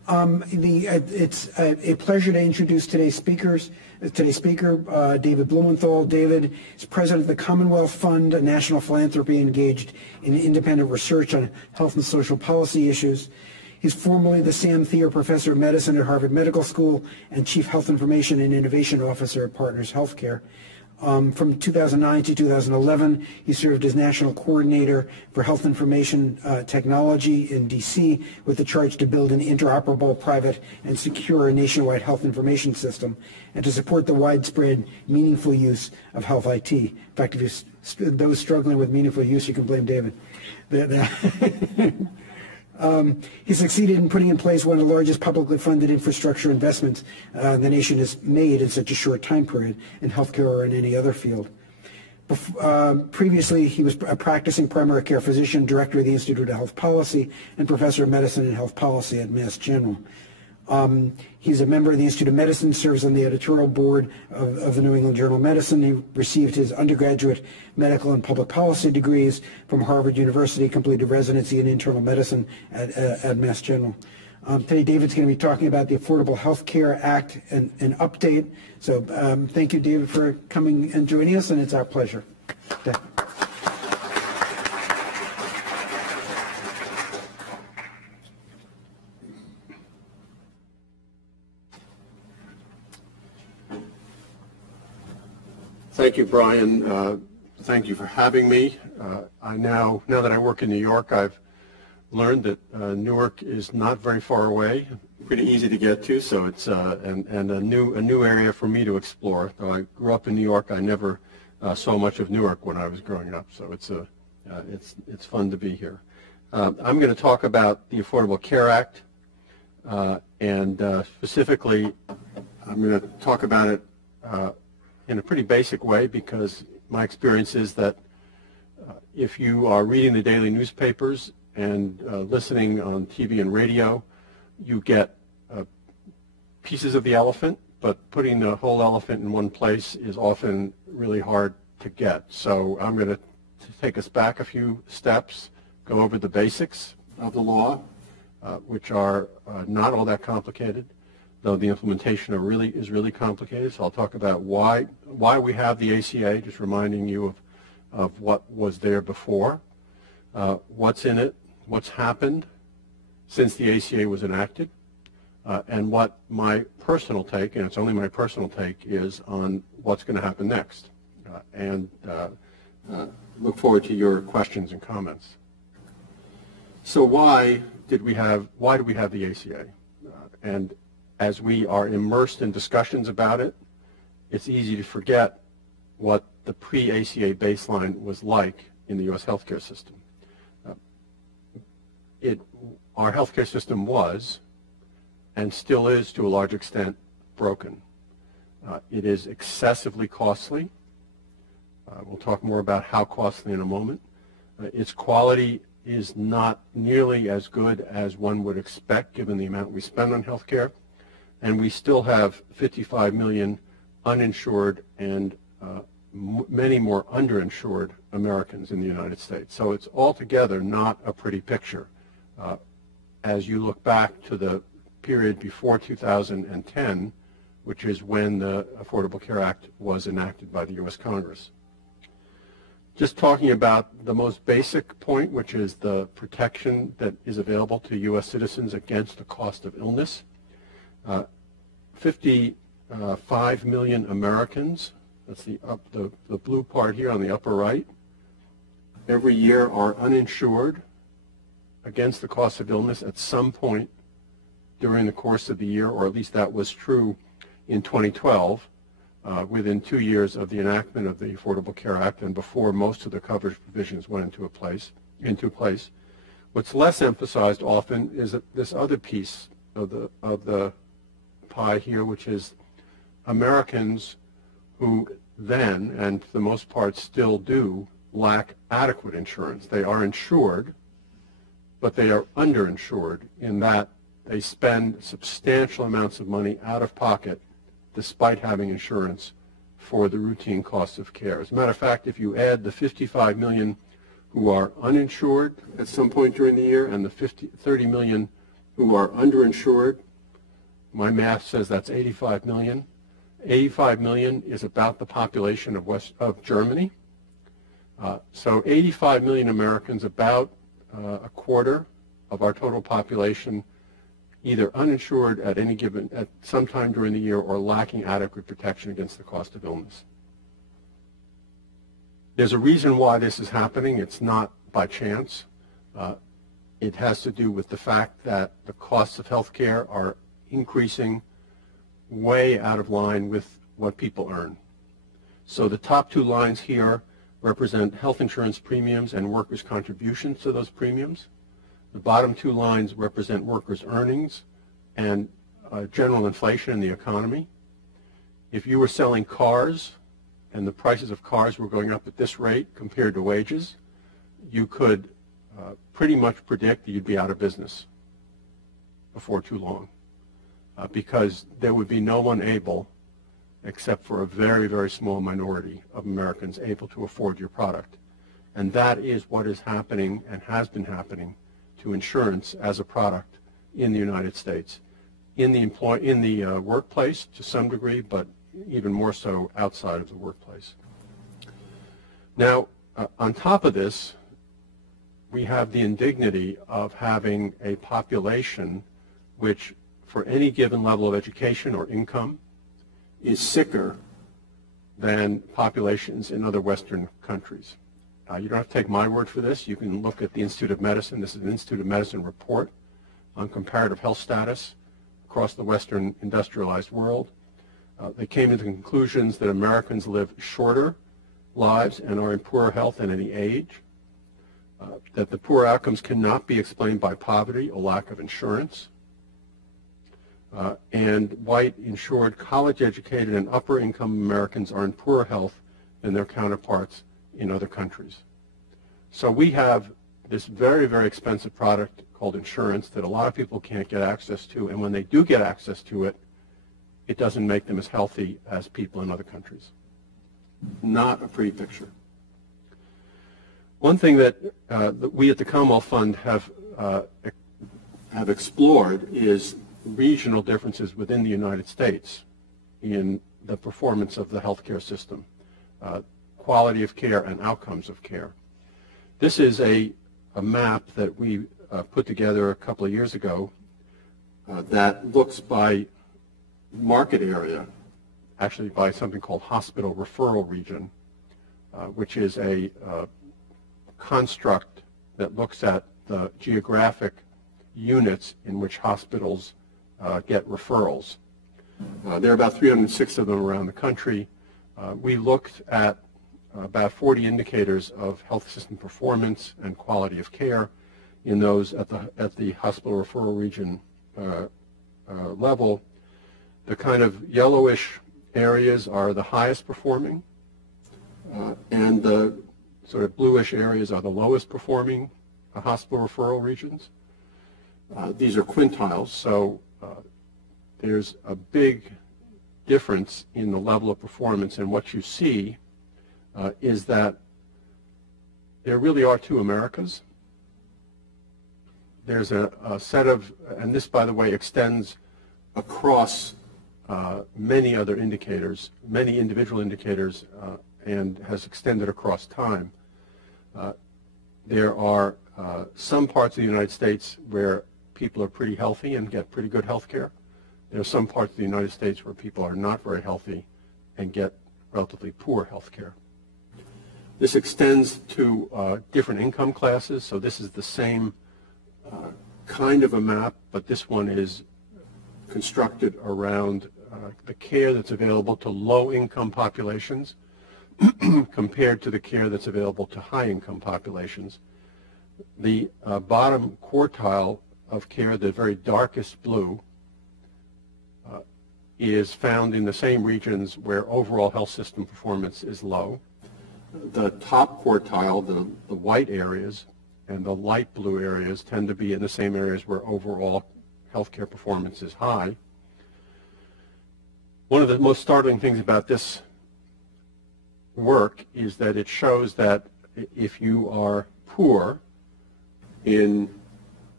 It's a pleasure to introduce today's speaker, David Blumenthal. David is president of the Commonwealth Fund, a national philanthropy engaged in independent research on health and social policy issues. He's formerly the Sam Thier Professor of Medicine at Harvard Medical School and Chief Health Information and Innovation Officer at Partners Healthcare. From 2009 to 2011, he served as National Coordinator for Health Information Technology in D.C. with the charge to build an interoperable, private, and secure nationwide health information system and to support the widespread, meaningful use of health IT. In fact, if you're those struggling with meaningful use, you can blame David. He succeeded in putting in place one of the largest publicly funded infrastructure investments the nation has made in such a short time period in healthcare or in any other field. Previously, he was a practicing primary care physician, director of the Institute of Health Policy, and professor of medicine and health policy at Mass General. He's a member of the Institute of Medicine, serves on the editorial board of the New England Journal of Medicine. He received his undergraduate medical and public policy degrees from Harvard University, completed residency in internal medicine at Mass General. Today, David's going to be talking about the Affordable Health Care Act and an update. So thank you, David, for coming and joining us, and it's our pleasure. Thank you, Brian. Thank you for having me. Now that I work in New York, I've learned that Newark is not very far away, pretty easy to get to. So it's and a new area for me to explore. Though I grew up in New York, I never saw much of Newark when I was growing up. So it's fun to be here. I'm going to talk about the Affordable Care Act, and specifically, I'm going to talk about it in a pretty basic way, because my experience is that if you are reading the daily newspapers and listening on TV and radio, you get pieces of the elephant, but putting the whole elephant in one place is often really hard to get. So I'm going to take us back a few steps, go over the basics of the law, which are not all that complicated, though the implementation is really complicated. So I'll talk about why we have the ACA, just reminding you of what was there before, what's in it, what's happened since the ACA was enacted, and what my personal take, and it's only my personal take, is on what's going to happen next. And look forward to your questions and comments. So why do we have the ACA? And as we are immersed in discussions about it, it's easy to forget what the pre-ACA baseline was like in the U.S. healthcare system. Our healthcare system was, and still is to a large extent, broken. It is excessively costly. We'll talk more about how costly in a moment. Its quality is not nearly as good as one would expect given the amount we spend on healthcare. And we still have 55 million uninsured and many more underinsured Americans in the United States. So it's altogether not a pretty picture. As you look back to the period before 2010, which is when the Affordable Care Act was enacted by the U.S. Congress. Just talking about the most basic point, which is the protection that is available to U.S. citizens against the cost of illness. 55 million Americans, that's the blue part here on the upper right, every year are uninsured against the cost of illness at some point during the course of the year, or at least that was true in 2012, within 2 years of the enactment of the Affordable Care Act and before most of the coverage provisions went into place. What's less emphasized often is this other piece of the pie here, which is Americans who then, and for the most part still do, lack adequate insurance. They are insured, but they are underinsured in that they spend substantial amounts of money out of pocket despite having insurance for the routine costs of care. As a matter of fact, if you add the 55 million who are uninsured at some point during the year and the 30 million who are underinsured. My math says that's 85 million. 85 million is about the population of Germany. So 85 million Americans, about a quarter of our total population, either uninsured at some time during the year or lacking adequate protection against the cost of illness. There's a reason why this is happening. It's not by chance. It has to do with the fact that the costs of health care are increasing way out of line with what people earn. So the top two lines here represent health insurance premiums and workers' contributions to those premiums. The bottom two lines represent workers' earnings and general inflation in the economy. If you were selling cars and the prices of cars were going up at this rate compared to wages, you could pretty much predict that you'd be out of business before too long, because there would be no one able, except for a very, very small minority of Americans, able to afford your product. And that is what is happening and has been happening to insurance as a product in the United States, in the workplace to some degree, but even more so outside of the workplace. Now, on top of this, we have the indignity of having a population which, for any given level of education or income, is sicker than populations in other Western countries. You don't have to take my word for this. You can look at the Institute of Medicine. This is an Institute of Medicine report on comparative health status across the Western industrialized world. They came to the conclusions that Americans live shorter lives and are in poorer health than any age, that the poor outcomes cannot be explained by poverty or lack of insurance, and white, insured, college-educated, and upper-income Americans are in poorer health than their counterparts in other countries. So we have this very, very expensive product called insurance that a lot of people can't get access to, and when they do get access to it, it doesn't make them as healthy as people in other countries. Not a pretty picture. One thing that we at the Commonwealth Fund have explored is regional differences within the United States in the performance of the healthcare system, quality of care and outcomes of care. This is a map that we put together a couple of years ago that looks by market area, actually by something called hospital referral region, which is a construct that looks at the geographic units in which hospitals get referrals. There are about 306 of them around the country. We looked at about 40 indicators of health system performance and quality of care in those at the hospital referral region level. The kind of yellowish areas are the highest performing, and the sort of bluish areas are the lowest performing hospital referral regions. These are quintiles, so there's a big difference in the level of performance, and what you see is that there really are two Americas. There's a set of, and this, by the way, extends across many other indicators, many individual indicators, and has extended across time. There are some parts of the United States where people are pretty healthy and get pretty good health care. There are some parts of the United States where people are not very healthy and get relatively poor health care. This extends to different income classes, so this is the same kind of a map, but this one is constructed around the care that's available to low-income populations compared to the care that's available to high-income populations. The bottom quartile of care, the very darkest blue, is found in the same regions where overall health system performance is low. The top quartile, the white areas, and the light blue areas tend to be in the same areas where overall healthcare performance is high. One of the most startling things about this work is that it shows that if you are poor in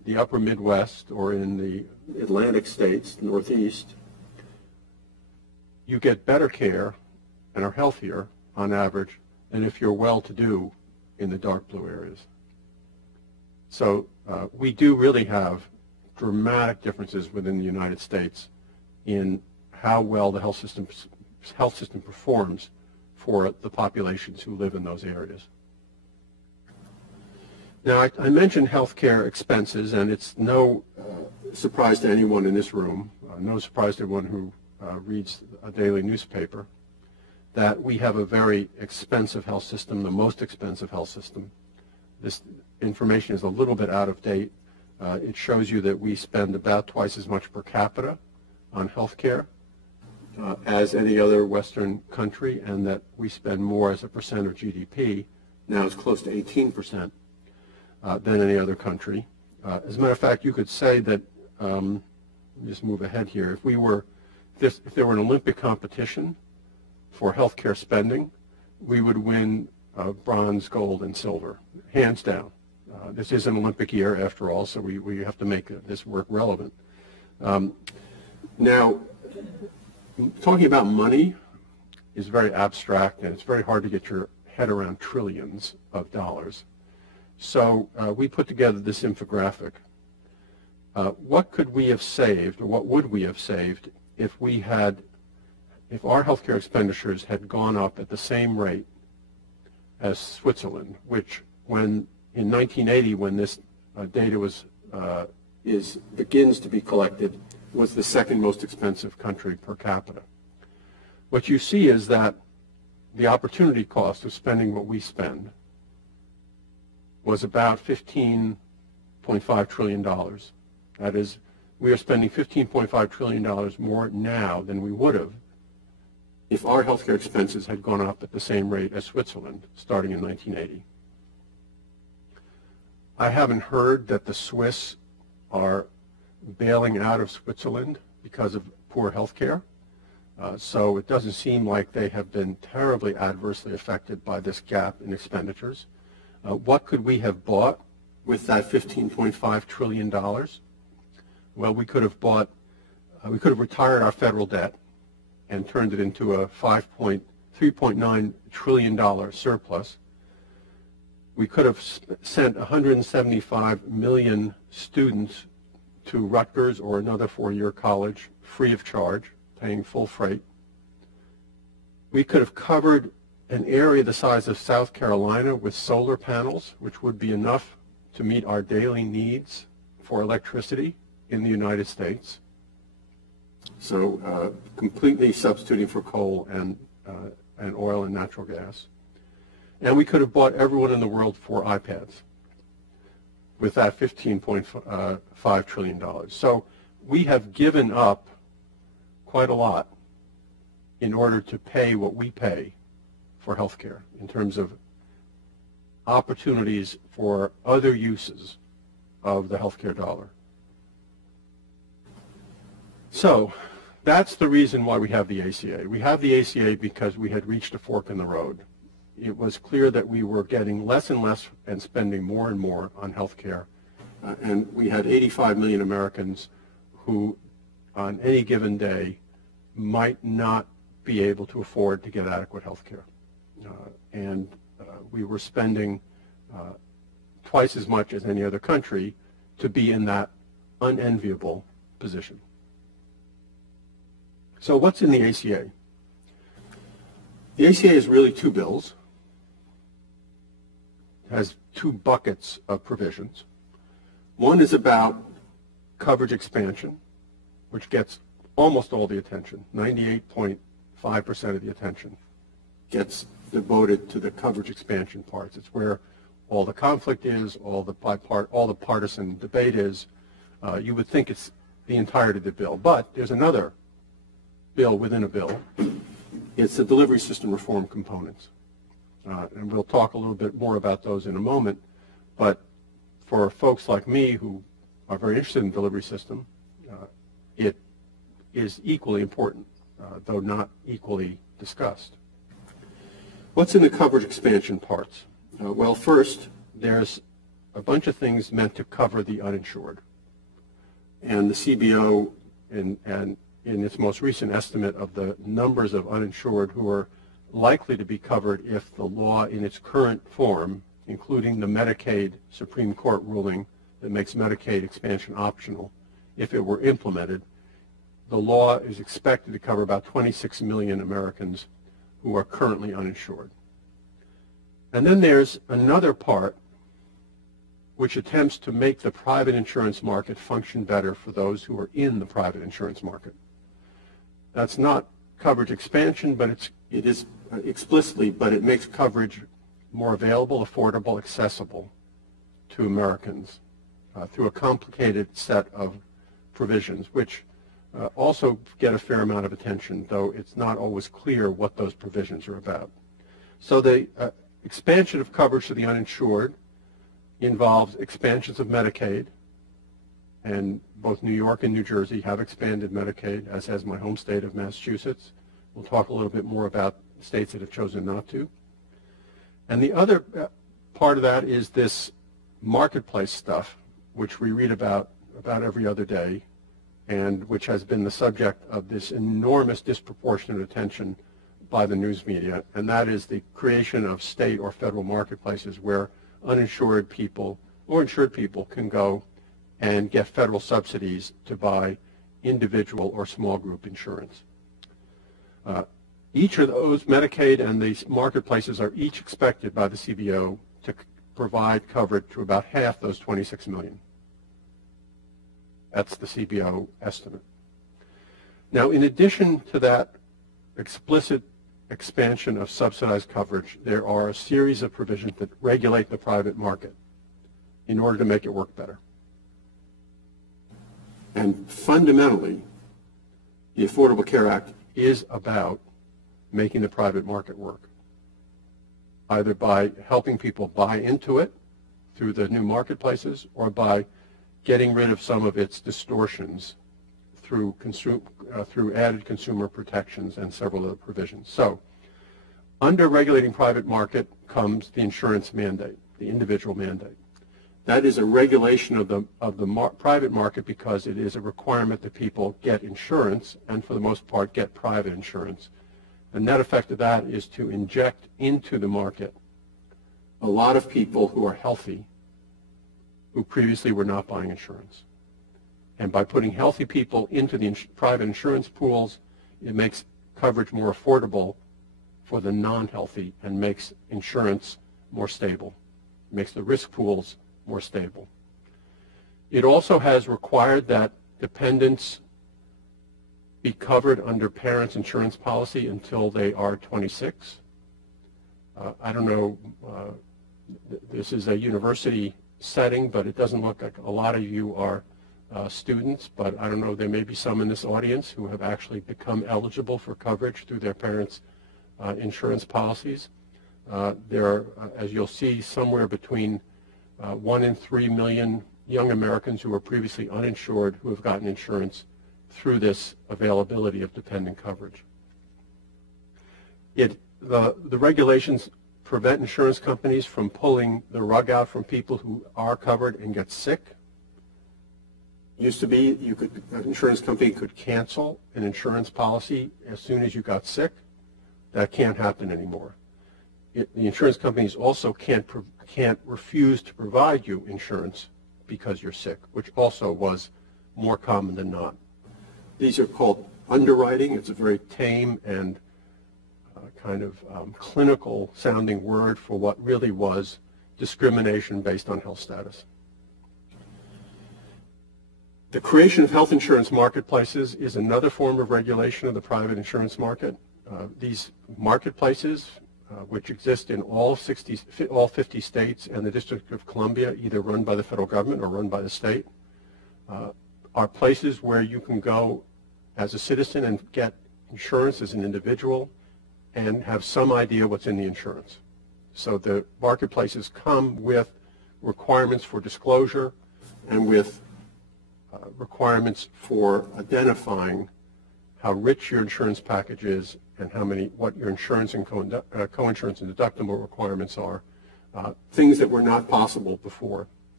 the upper Midwest or in the Atlantic states, Northeast, you get better care and are healthier on average than if you're well-to-do in the dark blue areas. So we do really have dramatic differences within the United States in how well the health system performs for the populations who live in those areas. Now, I mentioned healthcare expenses, and it's no surprise to anyone in this room, no surprise to anyone who reads a daily newspaper, that we have a very expensive health system, the most expensive health system. This information is a little bit out of date. It shows you that we spend about twice as much per capita on health care as any other Western country, and that we spend more as a percent of GDP. Now it's close to 18% than any other country. As a matter of fact, you could say that, let me just move ahead here, if there were an Olympic competition for healthcare spending, we would win bronze, gold, and silver, hands down. This is an Olympic year, after all, so we have to make this work relevant. Now, talking about money is very abstract, and it's very hard to get your head around trillions of dollars. So we put together this infographic. What could we have saved, or what would we have saved if our healthcare expenditures had gone up at the same rate as Switzerland, which in 1980, when this data begins to be collected, was the second most expensive country per capita. What you see is that the opportunity cost of spending what we spend was about $15.5 trillion. That is, we are spending $15.5 trillion more now than we would have if our healthcare expenses had gone up at the same rate as Switzerland starting in 1980. I haven't heard that the Swiss are bailing out of Switzerland because of poor health care. So it doesn't seem like they have been terribly adversely affected by this gap in expenditures. What could we have bought with that $15.5 trillion? Well, we could have retired our federal debt and turned it into a $3.9 trillion surplus. We could have sent 175 million students to Rutgers or another four-year college free of charge, paying full freight. We could have covered an area the size of South Carolina with solar panels, which would be enough to meet our daily needs for electricity in the United States. So completely substituting for coal and oil and natural gas. And we could have bought everyone in the world 4 iPads with that $15.5 trillion. So we have given up quite a lot in order to pay what we pay for health care in terms of opportunities for other uses of the healthcare dollar. So that's the reason why we have the ACA. We have the ACA because we had reached a fork in the road. It was clear that we were getting less and less and spending more and more on health care. And we had 85 million Americans who, on any given day, might not be able to afford to get adequate health care. And we were spending twice as much as any other country to be in that unenviable position. So what's in the ACA? The ACA is really 2 bills. It has 2 buckets of provisions. One is about coverage expansion, which gets almost all the attention. 98.5% of the attention gets devoted to the coverage expansion parts. It's where all the conflict is, all the partisan debate is. You would think it's the entirety of the bill, but there's another bill within a bill. It's the delivery system reform components. And we'll talk a little bit more about those in a moment. But for folks like me who are very interested in the delivery system, it is equally important, though not equally discussed. What's in the coverage expansion parts? Well, first, there's a bunch of things meant to cover the uninsured. And the CBO, in its most recent estimate of the numbers of uninsured who are likely to be covered if the law in its current form, including the Medicaid Supreme Court ruling that makes Medicaid expansion optional, if it were implemented, the law is expected to cover about 26 million Americans who are currently uninsured. And then there's another part which attempts to make the private insurance market function better for those who are in the private insurance market. That's not coverage expansion, but it is explicitly, but it makes coverage more available, affordable, accessible to Americans through a complicated set of provisions, which also get a fair amount of attention, though it's not always clear what those provisions are about. So the expansion of coverage to the uninsured involves expansions of Medicaid, and both New York and New Jersey have expanded Medicaid, as has my home state of Massachusetts. We'll talk a little bit more about states that have chosen not to. And the other part of that is this marketplace stuff, which we read about every other day, and which has been the subject of this enormous disproportionate attention by the news media, and that is the creation of state or federal marketplaces where uninsured people or insured people can go and get federal subsidies to buy individual or small group insurance. Each of those, Medicaid and these marketplaces, are each expected by the CBO to provide coverage to about half those 26 million. That's the CBO estimate. Now, in addition to that explicit expansion of subsidized coverage, there are a series of provisions that regulate the private market in order to make it work better. And fundamentally, the Affordable Care Act is about making the private market work, either by helping people buy into it through the new marketplaces or by getting rid of some of its distortions through added consumer protections and several other provisions. So, under regulating private market comes the insurance mandate, the individual mandate. That is a regulation of the private market because it is a requirement that people get insurance and, for the most part, get private insurance. The net effect of that is to inject into the market a lot of people who are healthy who previously were not buying insurance. And by putting healthy people into the private insurance pools, it makes coverage more affordable for the non-healthy and makes insurance more stable. It makes the risk pools more stable. It also has required that dependents be covered under parents' insurance policy until they are 26. I don't know, this is a university setting, but it doesn't look like a lot of you are students, but I don't know, there may be some in this audience who have actually become eligible for coverage through their parents' insurance policies. There are, as you'll see, somewhere between 1 and 3 million young Americans who were previously uninsured who have gotten insurance through this availability of dependent coverage. The regulations prevent insurance companies from pulling the rug out from people who are covered and get sick. Used to be an insurance company could cancel an insurance policy as soon as you got sick. That can't happen anymore. The insurance companies also can't refuse to provide you insurance because you're sick, which also was more common than not. These are called underwriting. It's a very tame and kind of clinical sounding word for what really was discrimination based on health status. The creation of health insurance marketplaces is another form of regulation of the private insurance market. These marketplaces, which exist in all 50 states and the District of Columbia, either run by the federal government or run by the state, are places where you can go as a citizen and get insurance as an individual and have some idea what's in the insurance. So the marketplaces come with requirements for disclosure and with requirements for identifying how rich your insurance package is and what your insurance and co-insurance and deductible requirements are, things that were not possible before.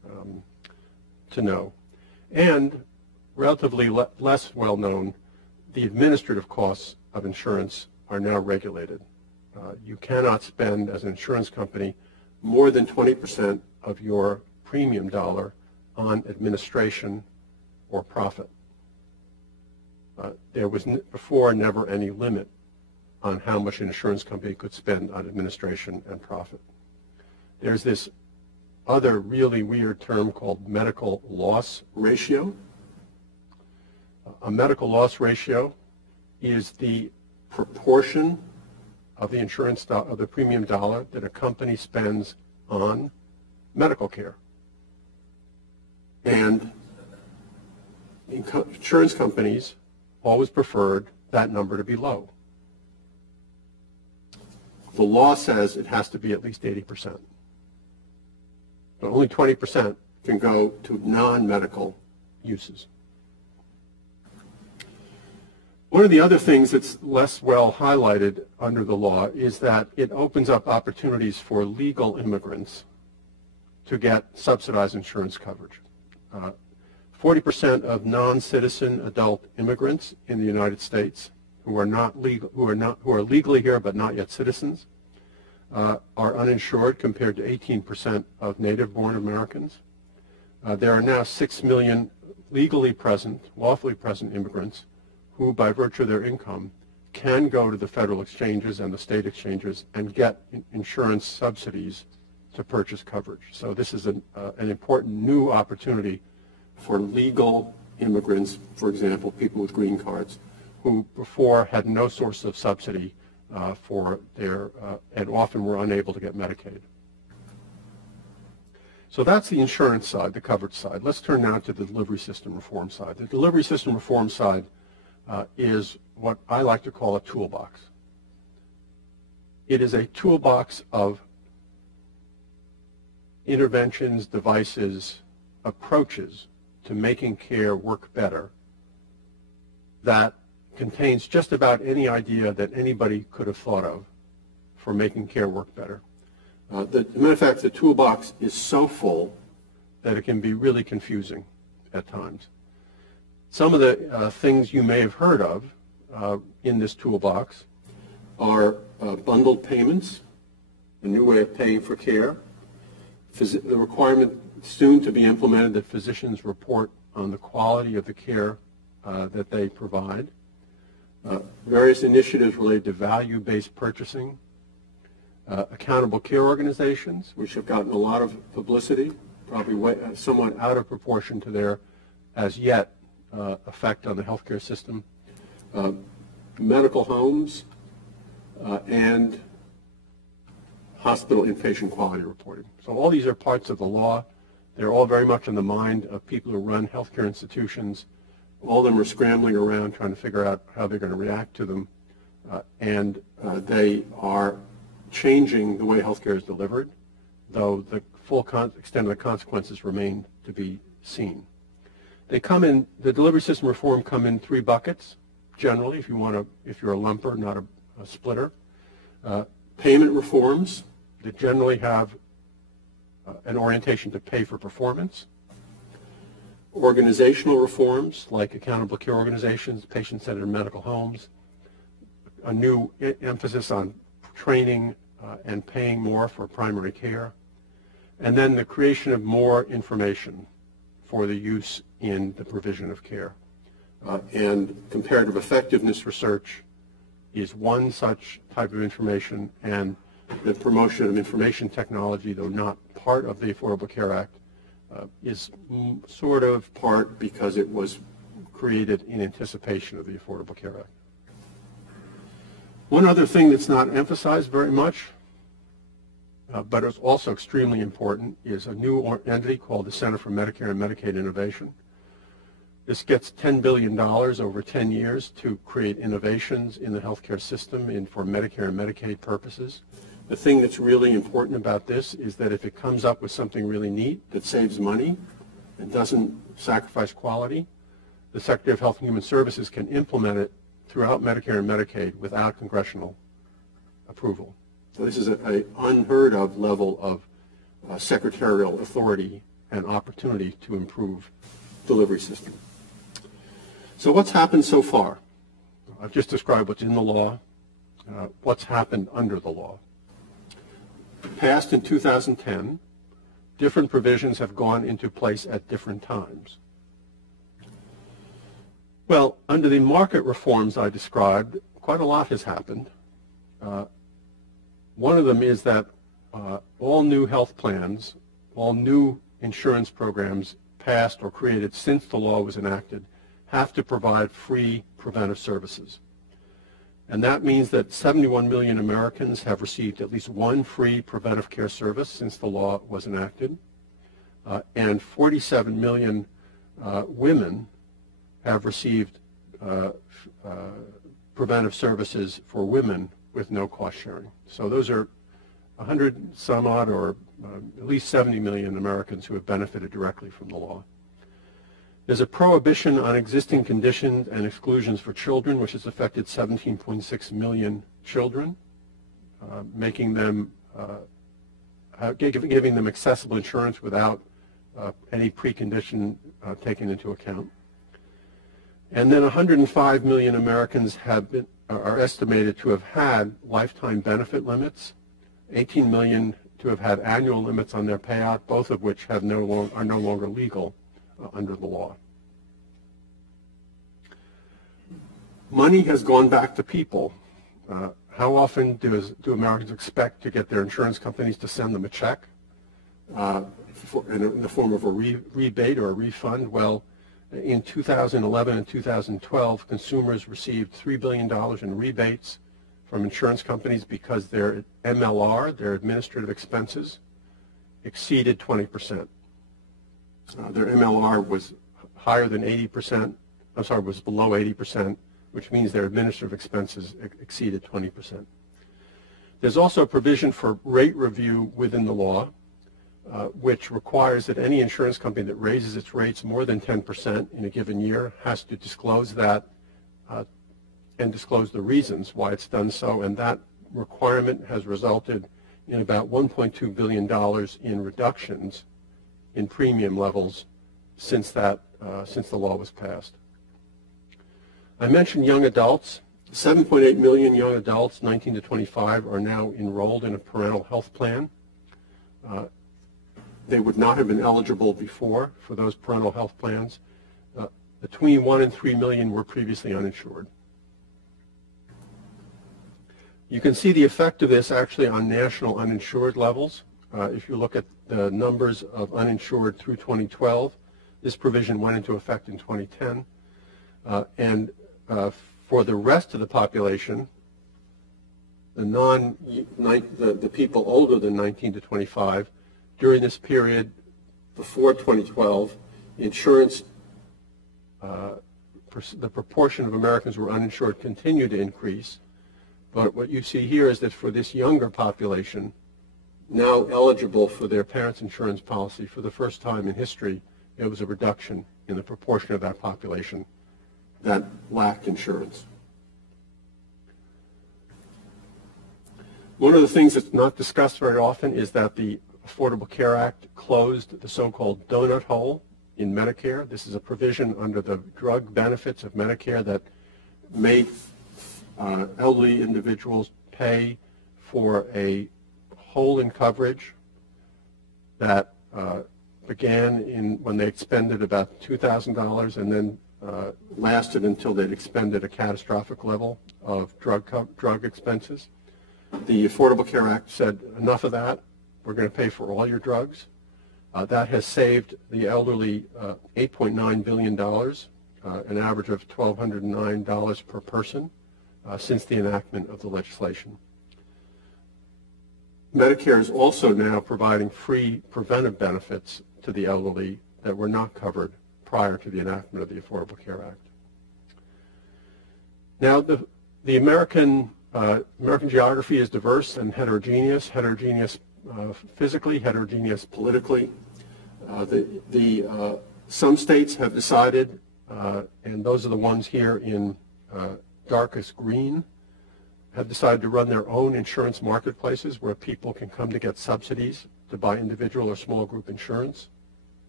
to know. And relatively less well known, the administrative costs of insurance are now regulated. You cannot spend as an insurance company more than 20% of your premium dollar on administration or profit. There was before never any limit on how much an insurance company could spend on administration and profit. There's this other really weird term called medical loss ratio. A medical loss ratio is the proportion of the insurance of the premium dollar that a company spends on medical care. And insurance companies always preferred that number to be low. The law says it has to be at least 80%. But only 20% can go to non-medical uses. One of the other things that's less well highlighted under the law is that it opens up opportunities for legal immigrants to get subsidized insurance coverage. 40% of non-citizen adult immigrants in the United States who are legally here but not yet citizens are uninsured compared to 18% of native-born Americans. There are now 6 million legally present, lawfully present immigrants who, by virtue of their income, can go to the federal exchanges and the state exchanges and get insurance subsidies to purchase coverage. So this is an important new opportunity for legal immigrants, for example, people with green cards, who before had no source of subsidy for their, and often were unable to get Medicaid. So that's the insurance side, the coverage side. Let's turn now to the delivery system reform side. The delivery system reform side is what I like to call a toolbox. It is a toolbox of interventions, devices, approaches to making care work better that contains just about any idea that anybody could have thought of for making care work better. As a matter of fact, the toolbox is so full that it can be really confusing at times. Some of the things you may have heard of in this toolbox are bundled payments, a new way of paying for care, the requirement soon to be implemented that physicians report on the quality of the care that they provide, various initiatives related to value-based purchasing, accountable care organizations, which have gotten a lot of publicity, probably somewhat out of proportion to their, as yet, effect on the healthcare system, medical homes, and hospital inpatient quality reporting. So all these are parts of the law. They're all very much in the mind of people who run healthcare institutions. All of them are scrambling around trying to figure out how they're going to react to them. And they are changing the way healthcare is delivered, though the full extent of the consequences remain to be seen. They come in, the delivery system reform come in 3 buckets, generally, if you're a lumper, not a splitter. Payment reforms that generally have an orientation to pay for performance. Organizational reforms like accountable care organizations, patient-centered medical homes, a new emphasis on training and paying more for primary care, and then the creation of more information for the use in the provision of care. And comparative effectiveness research is one such type of information, and the promotion of information technology, though not part of the Affordable Care Act, is sort of part because it was created in anticipation of the Affordable Care Act. One other thing that's not emphasized very much, but is also extremely important, is a new entity called the Center for Medicare and Medicaid Innovation. This gets $10 billion over 10 years to create innovations in the healthcare system for Medicare and Medicaid purposes. The thing that's really important about this is that if it comes up with something really neat that saves money and doesn't sacrifice quality, the Secretary of Health and Human Services can implement it throughout Medicare and Medicaid without congressional approval. So this is an unheard of level of secretarial authority and opportunity to improve delivery system. So what's happened so far? I've just described what's in the law, what's happened under the law. Passed in 2010, different provisions have gone into place at different times. Well, under the market reforms I described, quite a lot has happened. One of them is that all new health plans, all new insurance programs passed or created since the law was enacted have to provide free preventive services. And that means that 71 million Americans have received at least one free preventive care service since the law was enacted, and 47 million women have received preventive services for women with no cost sharing. So those are 100 some odd, or at least 70 million Americans who have benefited directly from the law. There's a prohibition on existing conditions and exclusions for children, which has affected 17.6 million children, making them, giving them accessible insurance without any precondition taken into account. And then 105 million Americans are estimated to have had lifetime benefit limits, 18 million to have had annual limits on their payout, both of which are no longer legal under the law. Money has gone back to people. How often do Americans expect to get their insurance companies to send them a check in the form of a rebate or a refund? Well, in 2011 and 2012, consumers received $3 billion in rebates from insurance companies because their MLR, their administrative expenses, exceeded 20%. Their MLR was higher than 80%, was below 80%, which means their administrative expenses exceeded 20%. There's also a provision for rate review within the law, which requires that any insurance company that raises its rates more than 10% in a given year has to disclose that and disclose the reasons why it's done so, and that requirement has resulted in about $1.2 billion in reductions in premium levels since the law was passed. I mentioned young adults. 7.8 million young adults, 19 to 25, are now enrolled in a parental health plan. They would not have been eligible before for those parental health plans. Between 1 and 3 million were previously uninsured. You can see the effect of this actually on national uninsured levels. If you look at the numbers of uninsured through 2012, this provision went into effect in 2010. And for the rest of the population, the people older than 19 to 25, during this period before 2012, insurance, the proportion of Americans who were uninsured continued to increase. But what you see here is that for this younger population, now eligible for their parents' insurance policy, for the first time in history, there was a reduction in the proportion of that population that lacked insurance. One of the things that's not discussed very often is that the Affordable Care Act closed the so-called doughnut hole in Medicare. This is a provision under the drug benefits of Medicare that made elderly individuals pay for a hole in coverage that began when they expended about $2,000 and then lasted until they'd expended a catastrophic level of drug expenses. The Affordable Care Act said, enough of that. We're going to pay for all your drugs. That has saved the elderly $8.9 billion, an average of $1,209 per person since the enactment of the legislation. Medicare is also now providing free preventive benefits to the elderly that were not covered prior to the enactment of the Affordable Care Act. Now, the American geography is diverse and heterogeneous physically, heterogeneous politically. Some states have decided, and those are the ones here in darkest green, have decided to run their own insurance marketplaces where people can come to get subsidies to buy individual or small group insurance.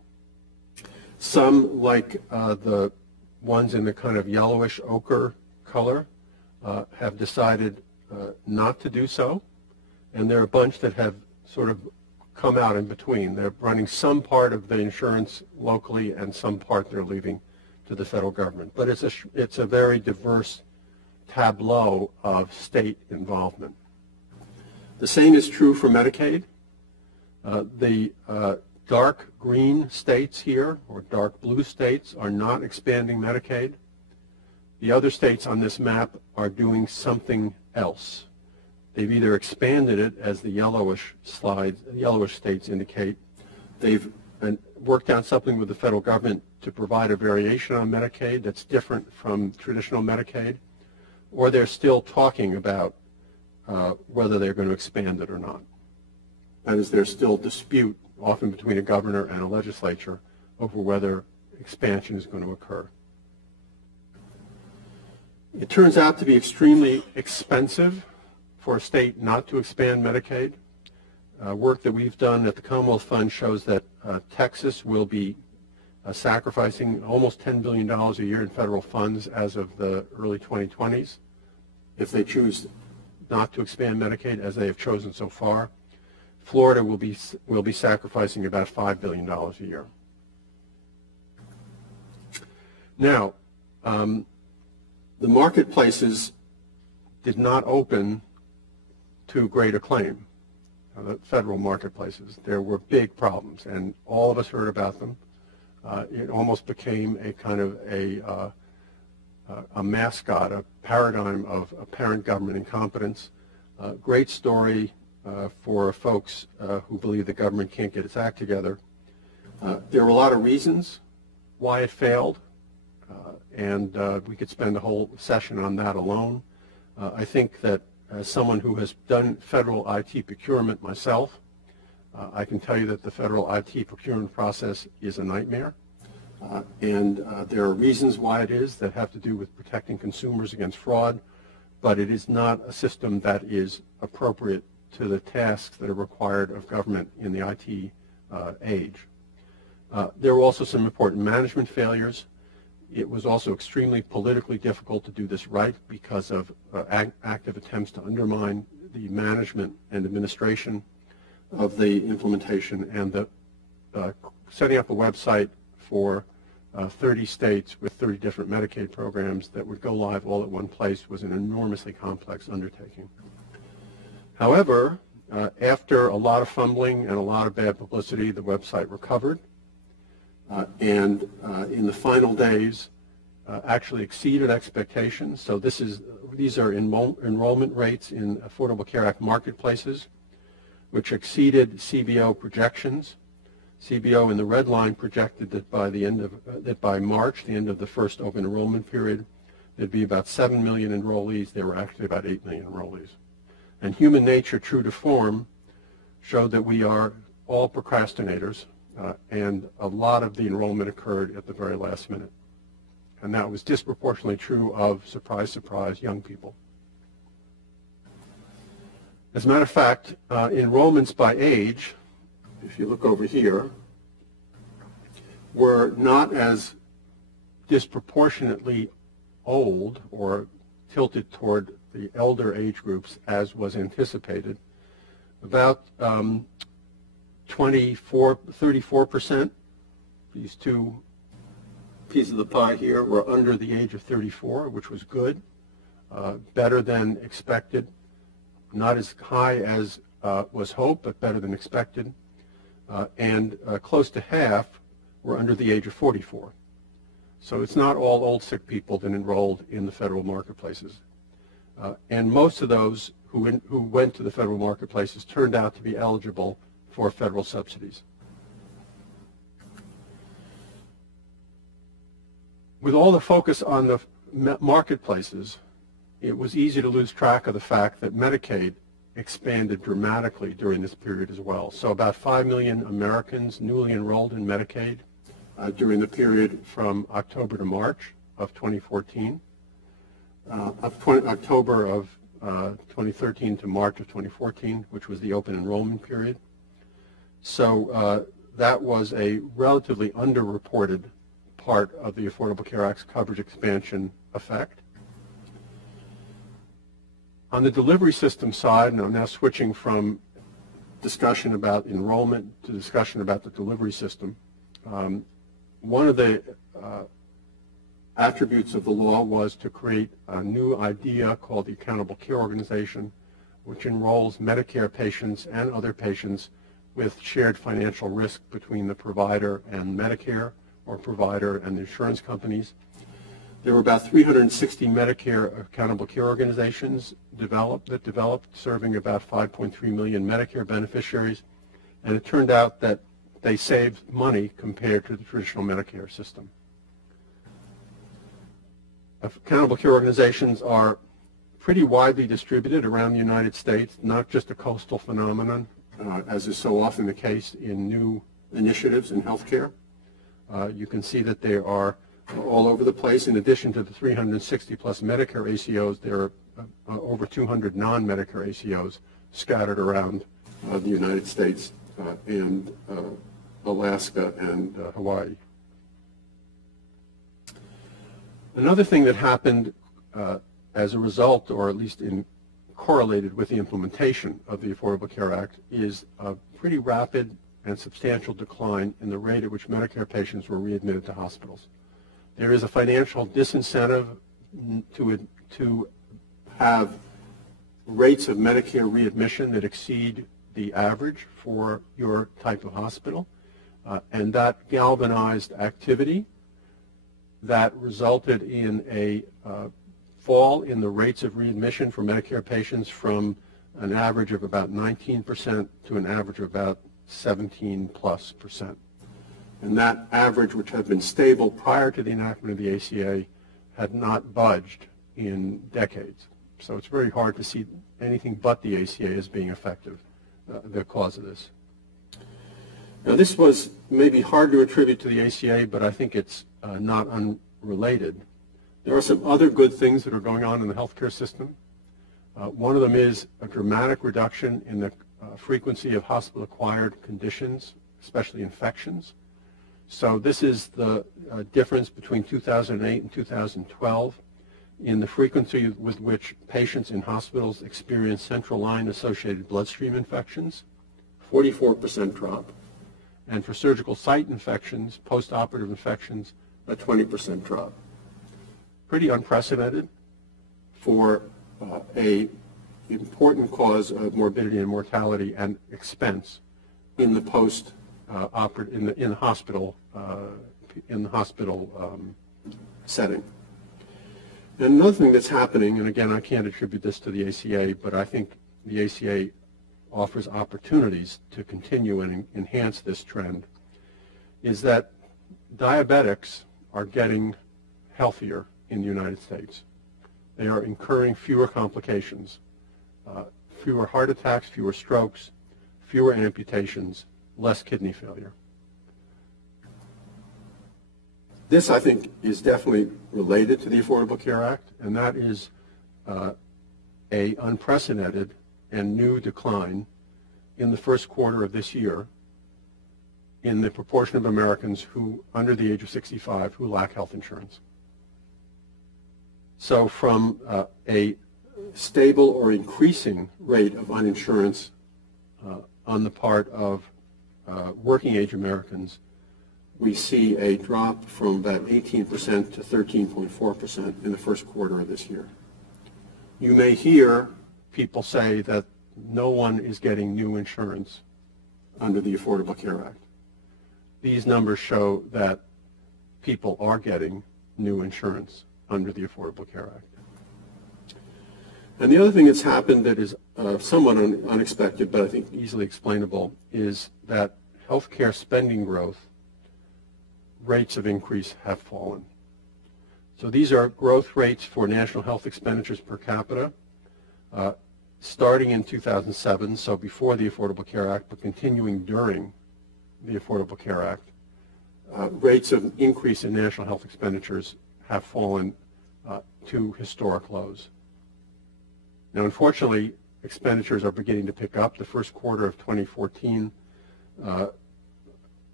Some, like the ones in the kind of yellowish ochre color, have decided not to do so, and there are a bunch that have sort of come out in between. They're running some part of the insurance locally and some part they're leaving to the federal government. But it's a very diverse tableau of state involvement. The same is true for Medicaid. The dark green states here, or dark blue states, are not expanding Medicaid. The other states on this map are doing something else. They've either expanded it, as the yellowish states indicate. They've worked out something with the federal government to provide a variation on Medicaid that's different from traditional Medicaid, or they're still talking about whether they're going to expand it or not. That is, there's still dispute, often between a governor and a legislature, over whether expansion is going to occur. It turns out to be extremely expensive for a state not to expand Medicaid. Work that we've done at the Commonwealth Fund shows that Texas will be sacrificing almost $10 billion a year in federal funds as of the early 2020s if they choose not to expand Medicaid, as they have chosen so far. Florida will be sacrificing about $5 billion a year. Now, the marketplaces did not open to great acclaim, the federal marketplaces. There were big problems, and all of us heard about them. It almost became a kind of a mascot, a paradigm of apparent government incompetence. Great story for folks who believe the government can't get its act together. There were a lot of reasons why it failed, and we could spend a whole session on that alone. I think that as someone who has done federal IT procurement myself, I can tell you that the federal IT procurement process is a nightmare. And there are reasons why it is that have to do with protecting consumers against fraud, but it is not a system that is appropriate to the tasks that are required of government in the IT age. There were also some important management failures. It was also extremely politically difficult to do this right because of active attempts to undermine the management and administration of the implementation, and the setting up a website for 30 states with 30 different Medicaid programs that would go live all at one place was an enormously complex undertaking. However, after a lot of fumbling and a lot of bad publicity, the website recovered, and in the final days actually exceeded expectations. So these are enrollment rates in Affordable Care Act marketplaces, which exceeded CBO projections. CBO in the red line projected that by March, the end of the first open enrollment period, there'd be about 7 million enrollees. There were actually about 8 million enrollees. And human nature, true to form, showed that we are all procrastinators, and a lot of the enrollment occurred at the very last minute. And that was disproportionately true of, surprise, surprise, young people. As a matter of fact, enrollments by age, if you look over here, were not as disproportionately old or tilted toward the elder age groups as was anticipated. About 34%, these two pieces of the pie here, were under the age of 34, which was good, better than expected, not as high as was hoped, but better than expected, and close to half were under the age of 44. So it's not all old sick people that enrolled in the federal marketplaces. And most of those who went to the federal marketplaces turned out to be eligible for federal subsidies. With all the focus on the marketplaces, it was easy to lose track of the fact that Medicaid expanded dramatically during this period as well. So about 5 million Americans newly enrolled in Medicaid during the period from October to March of 2014. October of 2013 to March of 2014, which was the open enrollment period. So that was a relatively underreported part of the Affordable Care Act's coverage expansion effect. On the delivery system side, and I'm now switching from discussion about enrollment to discussion about the delivery system, one of the attributes of the law was to create a new idea called the Accountable Care Organization, which enrolls Medicare patients and other patients with shared financial risk between the provider and Medicare, or provider and the insurance companies. There were about 360 Medicare Accountable Care Organizations developed, serving about 5.3 million Medicare beneficiaries, and it turned out that they saved money compared to the traditional Medicare system. Accountable Care Organizations are pretty widely distributed around the United States, not just a coastal phenomenon, as is so often the case in new initiatives in healthcare. You can see that they are all over the place. In addition to the 360 plus Medicare ACOs, there are over 200 non-Medicare ACOs scattered around the United States and Alaska and Hawaii. Another thing that happened as a result, or at least correlated with the implementation of the Affordable Care Act, is a pretty rapid and substantial decline in the rate at which Medicare patients were readmitted to hospitals. There is a financial disincentive to have rates of Medicare readmission that exceed the average for your type of hospital, and that galvanized activity that resulted in a fall in the rates of readmission for Medicare patients from an average of about 19% to an average of about 17+%. And that average, which had been stable prior to the enactment of the ACA, had not budged in decades. So it's very hard to see anything but the ACA as being effective, the cause of this. Now, this was maybe hard to attribute to the ACA, but I think it's not unrelated. There are some other good things that are going on in the healthcare system. One of them is a dramatic reduction in the frequency of hospital-acquired conditions, especially infections. So this is the difference between 2008 and 2012 in the frequency with which patients in hospitals experience central line-associated bloodstream infections, 44% drop. And for surgical site infections, post-operative infections, a 20% drop. Pretty unprecedented for a important cause of morbidity and mortality and expense in the in the hospital setting. And another thing that's happening, and again I can't attribute this to the ACA, but I think the ACA offers opportunities to continue and enhance this trend, is that diabetics are getting healthier in the United States. They are incurring fewer complications, fewer heart attacks, fewer strokes, fewer amputations, less kidney failure. This, I think, is definitely related to the Affordable Care Act, and that is a unprecedented and new decline in the first quarter of this year in the proportion of Americans who, under the age of 65, who lack health insurance. So from a stable or increasing rate of uninsurance on the part of working age Americans, we see a drop from about 18% to 13.4% in the first quarter of this year. You may hear people say that no one is getting new insurance under the Affordable Care Act. These numbers show that people are getting new insurance under the Affordable Care Act. And the other thing that's happened that is somewhat unexpected, but I think easily explainable, is that healthcare spending growth rates of increase have fallen. So these are growth rates for national health expenditures per capita starting in 2007, so before the Affordable Care Act, but continuing during the Affordable Care Act. Rates of increase in national health expenditures have fallen to historic lows. Now, unfortunately, expenditures are beginning to pick up. The first quarter of 2014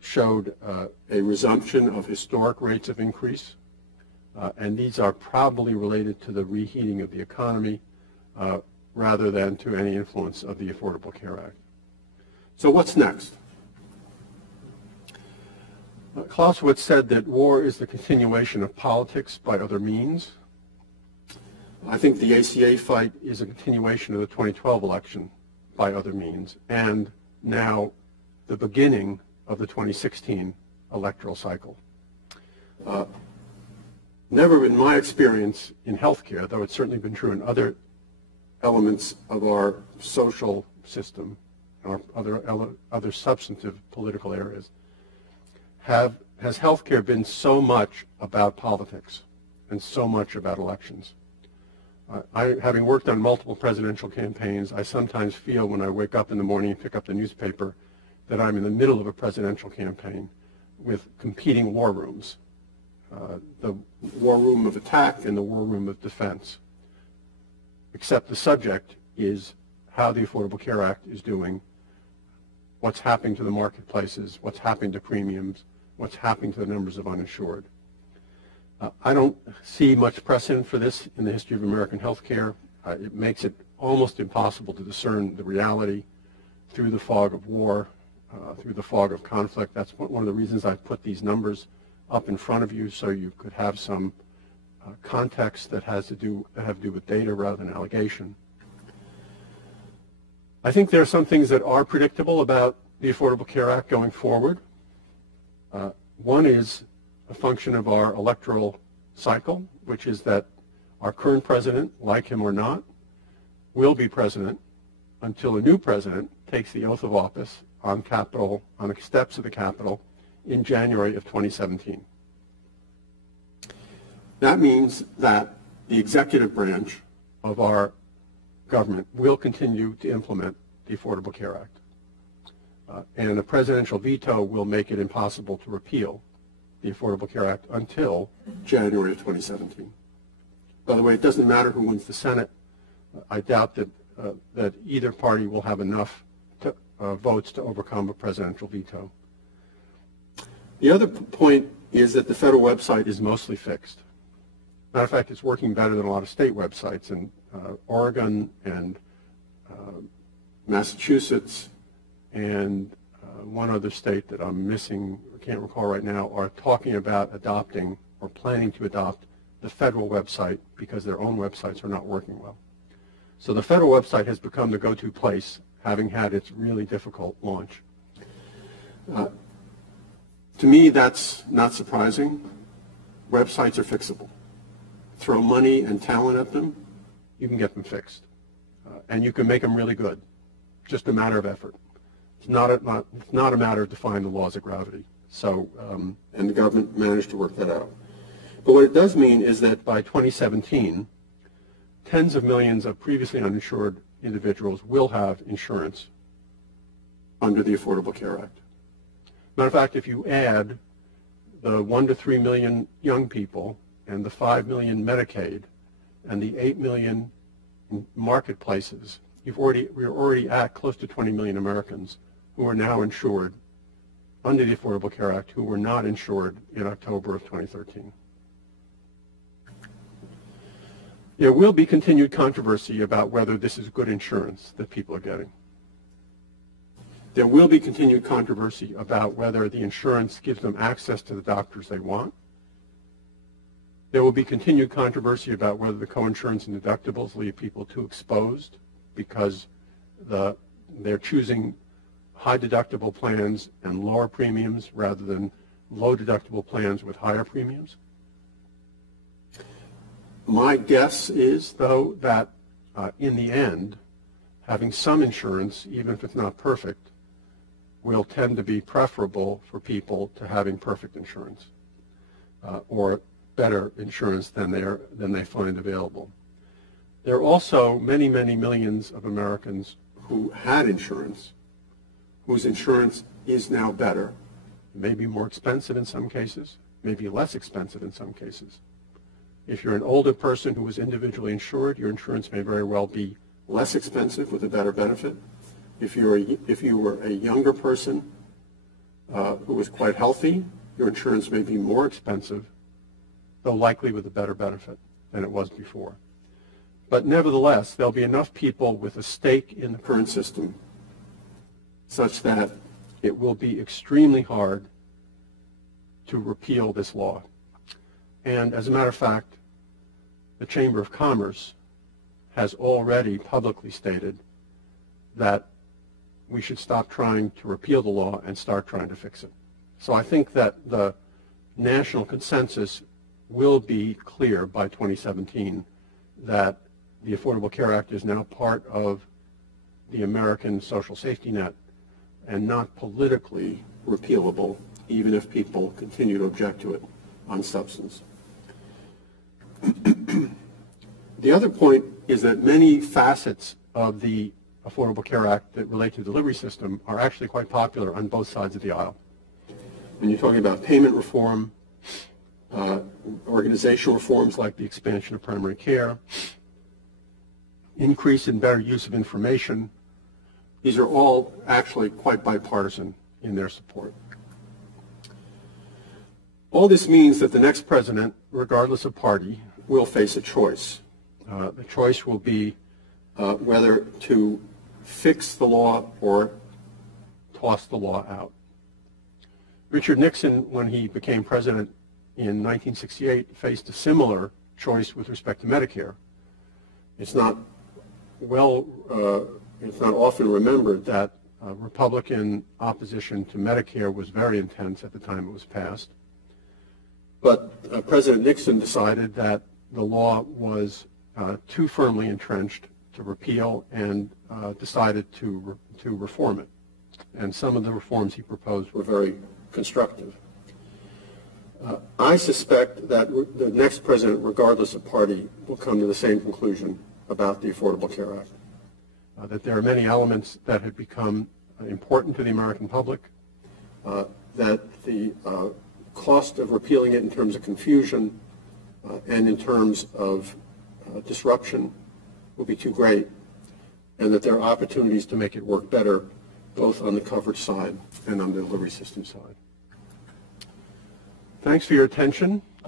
showed a resumption of historic rates of increase, and these are probably related to the reheating of the economy rather than to any influence of the Affordable Care Act. So what's next? Clausewitz said that war is the continuation of politics by other means. I think the ACA fight is a continuation of the 2012 election by other means, and now the beginning of the 2016 electoral cycle. Never in my experience in healthcare, though it's certainly been true in other elements of our social system, or other substantive political areas, has healthcare been so much about politics and so much about elections. Having worked on multiple presidential campaigns, I sometimes feel when I wake up in the morning and pick up the newspaper that I'm in the middle of a presidential campaign with competing war rooms, the war room of attack and the war room of defense. Except the subject is how the Affordable Care Act is doing, what's happening to the marketplaces, what's happening to premiums, what's happening to the numbers of uninsured. I don't see much precedent for this in the history of American healthcare. It makes it almost impossible to discern the reality through the fog of war, through the fog of conflict. That's one of the reasons I put these numbers up in front of you, so you could have some context that have to do with data rather than allegation. I think there are some things that are predictable about the Affordable Care Act going forward. One is a function of our electoral cycle, which is that our current president, like him or not, will be president until a new president takes the oath of office on the steps of the Capitol in January of 2017. That means that the executive branch of our government will continue to implement the Affordable Care Act. And a presidential veto will make it impossible to repeal the Affordable Care Act until January of 2017. By the way, it doesn't matter who wins the Senate. I doubt that either party will have enough votes to overcome a presidential veto. The other point is that the federal website is mostly fixed. Matter of fact, it's working better than a lot of state websites, and Oregon and Massachusetts and one other state that I'm missing, I can't recall right now, are talking about adopting or planning to adopt the federal website because their own websites are not working well. So the federal website has become the go-to place, having had its really difficult launch. To me, that's not surprising. Websites are fixable. Throw money and talent at them, you can get them fixed. And you can make them really good. Just a matter of effort. It's not a matter of defying the laws of gravity. So, and the government managed to work that out. But what it does mean is that by 2017, tens of millions of previously uninsured individuals will have insurance under the Affordable Care Act. Matter of fact, if you add the 1 to 3 million young people and the 5 million Medicaid and the 8 million marketplaces, we're already at close to 20 million Americans who are now insured under the Affordable Care Act who were not insured in October of 2013. There will be continued controversy about whether this is good insurance that people are getting. There will be continued controversy about whether the insurance gives them access to the doctors they want. There will be continued controversy about whether the coinsurance and deductibles leave people too exposed because they're choosing high deductible plans and lower premiums rather than low deductible plans with higher premiums. My guess is, though, that in the end, having some insurance, even if it's not perfect, will tend to be preferable for people to having perfect insurance or better insurance than they find available. There are also many, many millions of Americans who had insurance, whose insurance is now better, maybe more expensive in some cases, maybe less expensive in some cases. If you're an older person who was individually insured, your insurance may very well be less expensive with a better benefit. If you were a younger person who is quite healthy, your insurance may be more expensive, though likely with a better benefit than it was before. But nevertheless, there'll be enough people with a stake in the current system such that it will be extremely hard to repeal this law. And as a matter of fact, the Chamber of Commerce has already publicly stated that we should stop trying to repeal the law and start trying to fix it. So I think that the national consensus will be clear by 2017 that the Affordable Care Act is now part of the American social safety net and not politically repealable, even if people continue to object to it on substance. The other point is that many facets of the Affordable Care Act that relate to the delivery system are actually quite popular on both sides of the aisle. When you're talking about payment reform, organizational reforms like the expansion of primary care, increase in better use of information, these are all actually quite bipartisan in their support. All this means that the next president, regardless of party, will face a choice. The choice will be whether to fix the law or toss the law out. Richard Nixon, when he became president in 1968, faced a similar choice with respect to Medicare. It's not often remembered that Republican opposition to Medicare was very intense at the time it was passed. But President Nixon decided that the law was too firmly entrenched to repeal and decided to reform it. And some of the reforms he proposed were very constructive. I suspect that the next president, regardless of party, will come to the same conclusion about the Affordable Care Act. That there are many elements that have become important to the American public, that the cost of repealing it in terms of confusion and in terms of disruption will be too great, and that there are opportunities to make it work better, both on the coverage side and on the delivery system side. Thanks for your attention.